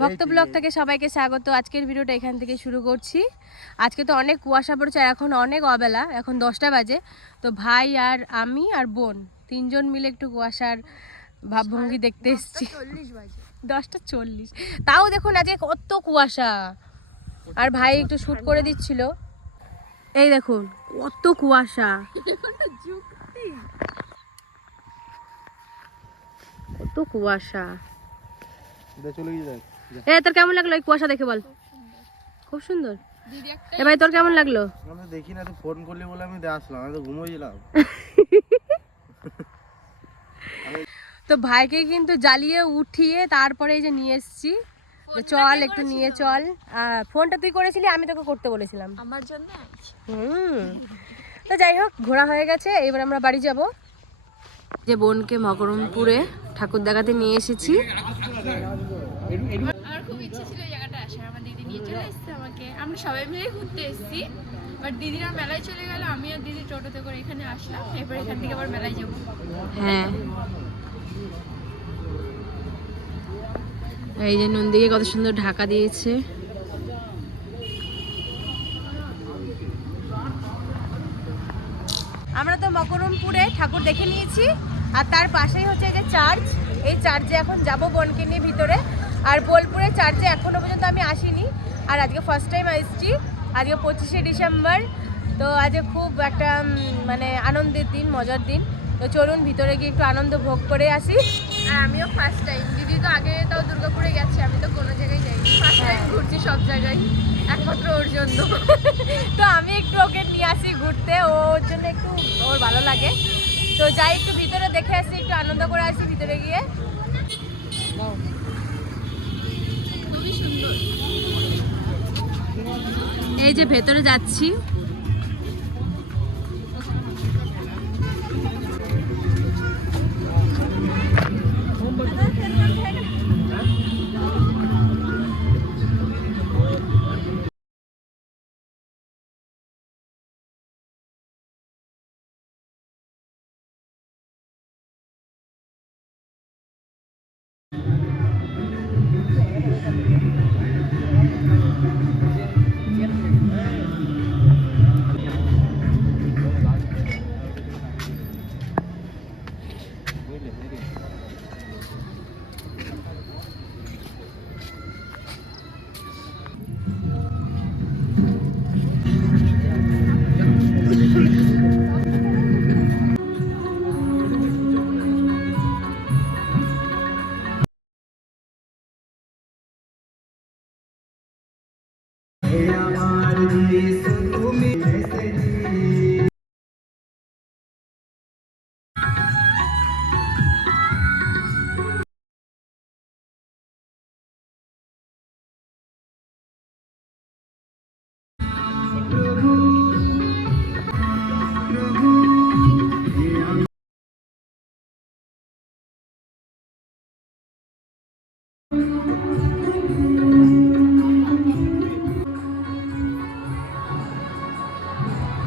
ভক্ত ব্লগ থেকে সবাইকে স্বাগত। আজকের ভিডিওটা এখান থেকে শুরু করছি। আজকে তো অনেক কুয়াশা পড়ছে, এখন অনেক অবেলা, এখন 10টা বাজে। তো ভাই আর আমি আর বোন তিনজন মিলে একটু কুয়াশার ভাবভঙ্গি দেখতে এসেছি। 10টা 40, তাও দেখুন আজকে কত কুয়াশা। আর ভাই একটু শ্যুট করে দিচ্ছিল, এই দেখুন কত কুয়াশা, কত কুয়াশা। তোর কেমন লাগলো এই কুয়াশা দেখে বল? খুব সুন্দর। এ ভাই তোর কেমন লাগলো? আমি দেখি না, তুই ফোন করলি বলে আমি আসলাম, আমি তো ঘুমোইছিলাম। তো ভাইকে কিন্তু জ্বালিয়ে উঠিয়ে তারপরে এই যে নিয়ে এসেছি, চল একটু নিয়ে চল। ফোনটা তুই করেছিলি, আমি তোকে করতে বলেছিলাম আমার জন্য। তো যাই হোক, ঘোরা হয়ে গেছে, এবার আমরা বাড়ি যাব। যে বোনকে মকরমপুরে ঠাকুর দেখাতে নিয়ে এসেছি। আমার খুব ইচ্ছে ছিল এই জায়গাটা আসার, আমার দিদি নিয়ে চলে এসেছে আমাকে, আমরা সবাই মিলে ঘুরতে এসেছি। বাট দিদিরা মেলায় চলে গেল, আমি আর দিদি টোটোতে করে এখানে আসলাম, এরপর এখান থেকে আবার মেলায় যাবো। হ্যাঁ, এই যে নন্দীকে কত সুন্দর ঢাকা দিয়েছে। আমরা তো মকরমপুরে ঠাকুর দেখে নিয়েছি, আর তার পাশেই হচ্ছে এই যে চার্চ। এই চার্চে এখন যাব বোনকে নিয়ে ভিতরে। আর বোলপুরে চার্চে এখনো পর্যন্ত আমি আসিনি, আর আজকে ফার্স্ট টাইম আসছি। আজকে 25শে ডিসেম্বর। তো আজকে খুব একটা মানে আনন্দের দিন, মজার দিন। তো চলুন ভিতরে গিয়ে একটু আনন্দ ভোগ করে আসি। আর আমিও ফার্স্ট টাইম, দিদি তো আগে তাও দুর্গাপুরে গেছে, আমি তো কোনো জায়গায় যাইনি, ফার্স্ট টাইম ঘুরছি সব জায়গায়, একমাত্র ওর জন্য। তো আমি একটু ওকে নিয়ে আসি ঘুরতে, ওর জন্য একটু ওর ভালো লাগে। তো যাই একটু ভিতরে দেখে আসি, একটু আনন্দ করে আসি ভিতরে গিয়ে। খুবই সুন্দর। এই যে ভেতরে যাচ্ছি।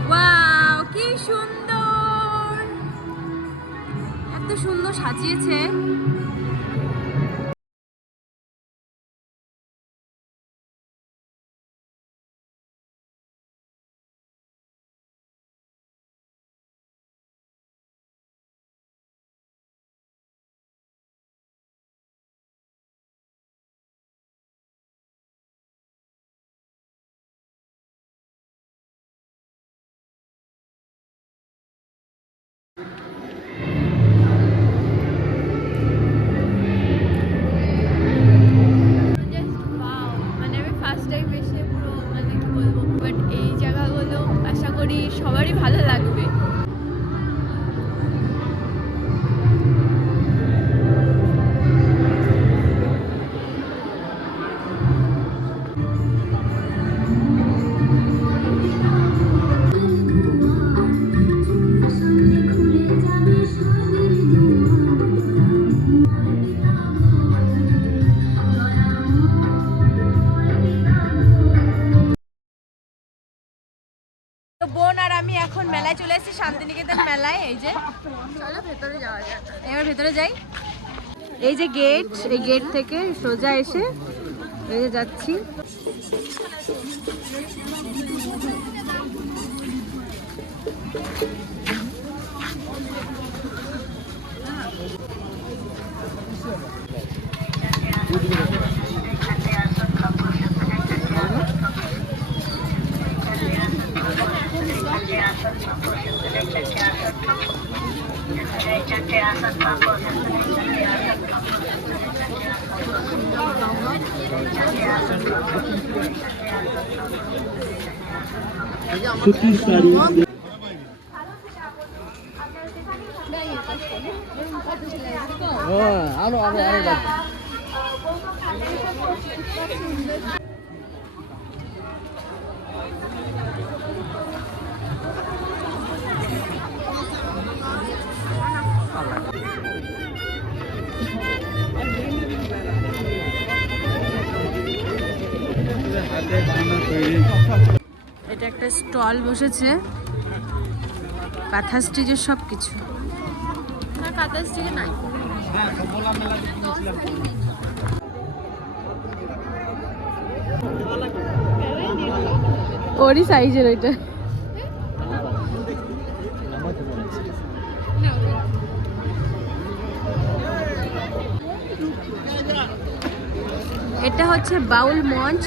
ওয়াও, কি সুন্দর, এত সুন্দর সাজিয়েছে। মানে আমি ফার্স্ট টাইম এসে পুরো মানে কি বলবো, বাট এই জায়গাগুলো আশা করি সবারই ভালো লাগবে। বোন আর আমি এখন মেলায় চলে এসেছি, শান্তিনিকেতন মেলায়। এই যে চলো ভেতরে যাওয়া যাক। এবার ভেতরে যাই। এই যে গেট, এই গেট থেকে সোজা এসে এই যে যাচ্ছি। আরো আরো আরো এটা একটা স্টল বসেছে, কাঁথা স্টিচের সব কিছু। কাঁথা স্টিচে নাই। ওরই সাইজের ওইটা। এটা হচ্ছে বাউল মঞ্চ।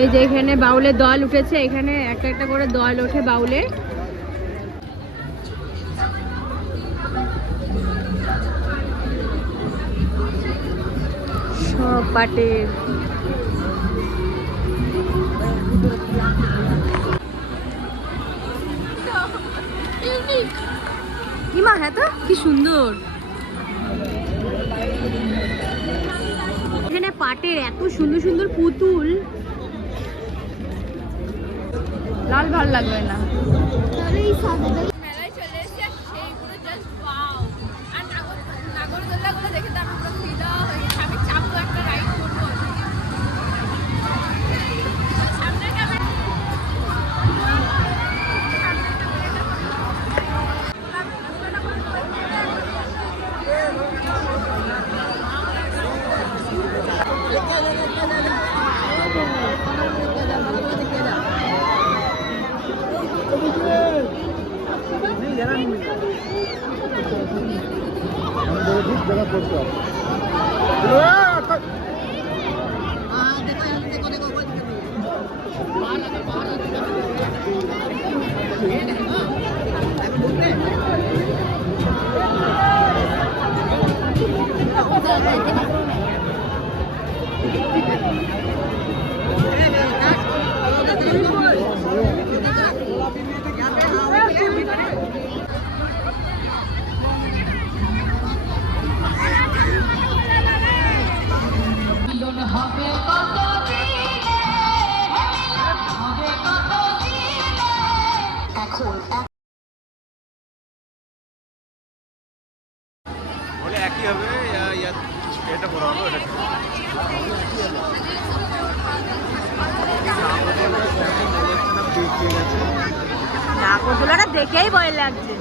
এই যে এখানে বাউলের দল উঠেছে, এখানে একটা একটা করে দল ওঠে বাউলের। সব পাটের। কি মা, হ্যাঁ তো কি সুন্দর। এখানে পাটের এত সুন্দর সুন্দর পুতুল, লাল ভাল লাগবে না। মেলায় চলে এসেছি আর সেইগুলো জাস্ট ওয়াও। আর নাগরদোল্লাগুলো দেখে তো আমি পুরো ফিদা হয়ে গেছি। আমি চাপবো, একটা রাইড করবো। সামনে ক্যামেরা। বলে একই হবে, এটা বড় হবে এটা নাগরদোলাটা দেখেই ভয় লাগছে।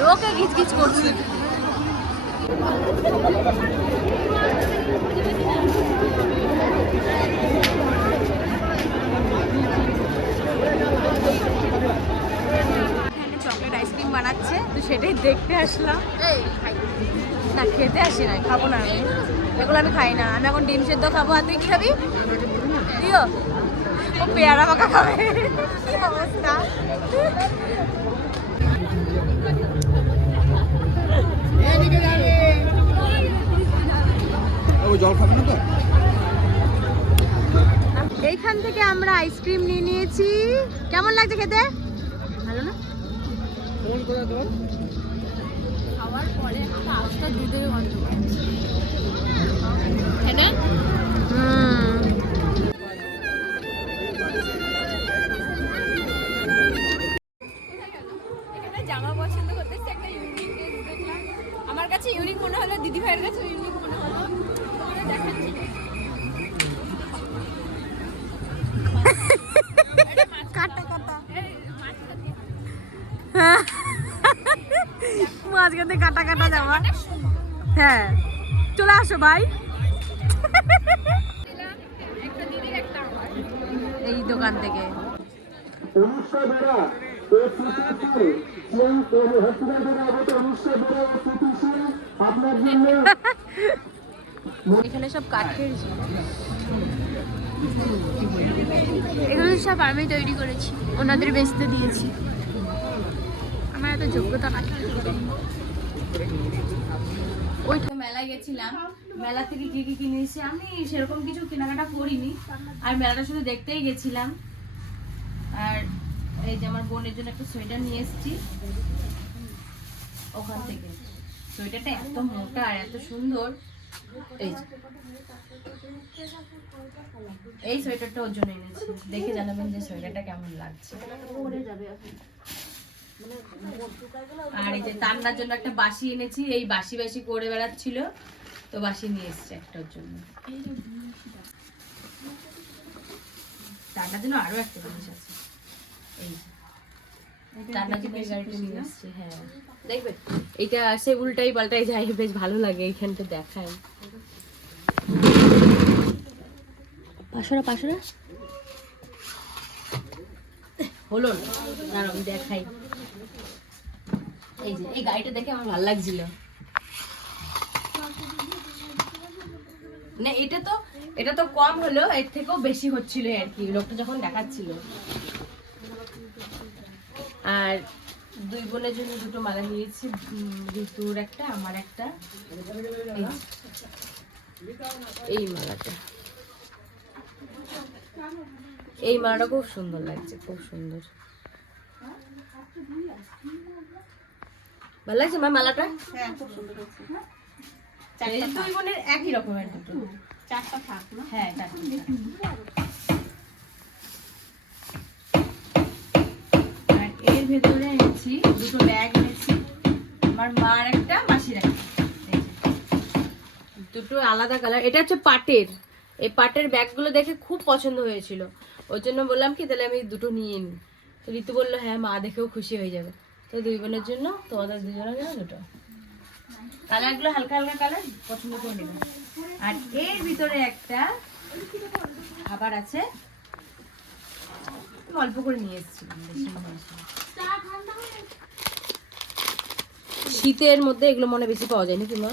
লোকে গিজগিজ করছে। চকলেট আইসক্রিম বানাচ্ছে, তো সেটাই দেখতে আসলাম। না খেতে আসি না, খাবো না আমি এগুলো, আমি খাই না। আমি এখন ডিম সেদ্ধ খাবো। আর তুই কি খাবি? দিও, ও পেয়ারা মাখা খাবে। কি অবস্থা। জল খাবে না তো? এইখান থেকে আমরা আইসক্রিম নিয়ে নিয়েছি। কেমন লাগছে খেতে? ভালো না? ফোন করে দাও। খাওয়ার পরে একটা আস্ত দুধের গন্ধ, তাই না? এখানে জামা পছন্দ করতেছি, একটা ইউনিক ড্রেস দেখলাম। আমার কাছে ইউনিক মনে হলো, দিদি ভাইয়ের কাছে ইউনিক মনে হলো, তোমাদের দেখাচ্ছি। এখান থেকে কাটা কাটা জামা। হ্যাঁ চলে আসো ভাই। একটা দিদির একটা আমার। এই দোকান থেকে এখানে সব কাঠের এগুলো সব আমি তৈরি করেছি, ওনাদের বেচতে দিয়েছি, আমার এত যোগ্যতা নাই। ওই তো মেলায় গেছিলাম, মেলা থেকে কি কি কিনেছি আমি সেরকম কিছু কেনাকাটা করিনি, আর মেলাটা শুধু দেখতেই গেছিলাম। আর এই যে আমার বোনের জন্য একটা সোয়েটার নিয়ে এসেছি ওখান থেকে। সোয়েটারটা এত মোটা আর এত সুন্দর। এই যে এই সোয়েটারটা ওর জন্য এনেছি, দেখে জানাবেন যে সোয়েটারটা কেমন লাগছে। আর এই যে তান্নার জন্য একটা বাঁশি এনেছি, এই বাঁশি বাঁশি করে বেড়াচ্ছিল তো বাঁশি নিয়ে এসছে একটার জন্য। তান্নার জন্য আরো একটা জিনিস আছে, এই তান্নার জন্য এই গাড়িটা নিয়ে এসছে। হ্যাঁ দেখবে এটা সে উল্টাই পাল্টাই যায়, বেশ ভালো লাগে এইখানটা দেখায়। পাশরা পাশরা হলো না, দাঁড়াও আমি দেখাই। এই যে এই গাড়িটা দেখে আমার ভালো লাগছিল না, এটা তো কম হলো, এর থেকেও বেশি হচ্ছিল আর কি লোকটা যখন দেখাচ্ছিল। আর দুই বোনের জন্য দুটো মালা নিয়েছি, ঋতুর একটা আমার একটা। এই মালাটা, এই মালাটা খুব সুন্দর লাগছে, খুব সুন্দর ভালো লাগছে আমার মালাটা। দুই বোনের একই রকমের দুটো, চারটা থাক না? হ্যাঁ আর এর ভেতরে এনেছি দুটো ব্যাগ এনেছি, আমার মার একটা মাসির একটা, দুটো আলাদা কালার। এটা হচ্ছে পাটের, এই পাটের ব্যাগগুলো দেখে খুব পছন্দ হয়েছিল, ওর জন্য বললাম কি তাহলে আমি দুটো নিয়ে নিই। তো ঋতু বললো হ্যাঁ মা দেখেও খুশি হয়ে যাবে। তো দুই বোনের জন্য তোমাদের দুজনের জন্য দুটো। কালারগুলো হালকা হালকা কালার পছন্দ করে নেবেন। আর এর ভিতরে একটা আবার আছে, অল্প করে নিয়ে এসেছিলাম, বেশি মনে হয়েছিল। শীতের মধ্যে এগুলো মনে বেশি পাওয়া যায় নাকি মা?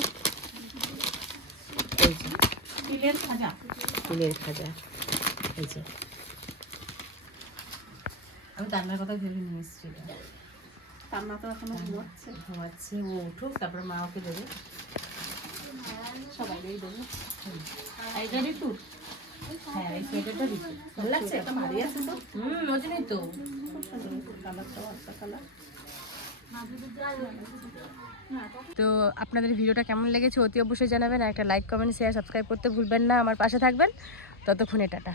তিলের খাজা, তিলের খাজা। এই যে আমি তান্নার কথা ভেবে নিয়ে এসেছি। তান্না তো এখনো ঘুমাচ্ছে, ও উঠুক তারপরে মা ওকে দেবে, সবাইকেই দেবে। এইটা ঋতু, হ্যাঁ এই সোয়েটারটা ঋতু ভালো লাগছে, একটা ভারী আছে তো। ওই জন্যই তো তো আপনাদের ভিডিওটা কেমন লেগেছে অতি অবশ্যই জানাবেন, আর একটা লাইক কমেন্ট শেয়ার সাবস্ক্রাইব করতে ভুলবেন না, আমার পাশে থাকবেন। ততক্ষণে টাটা।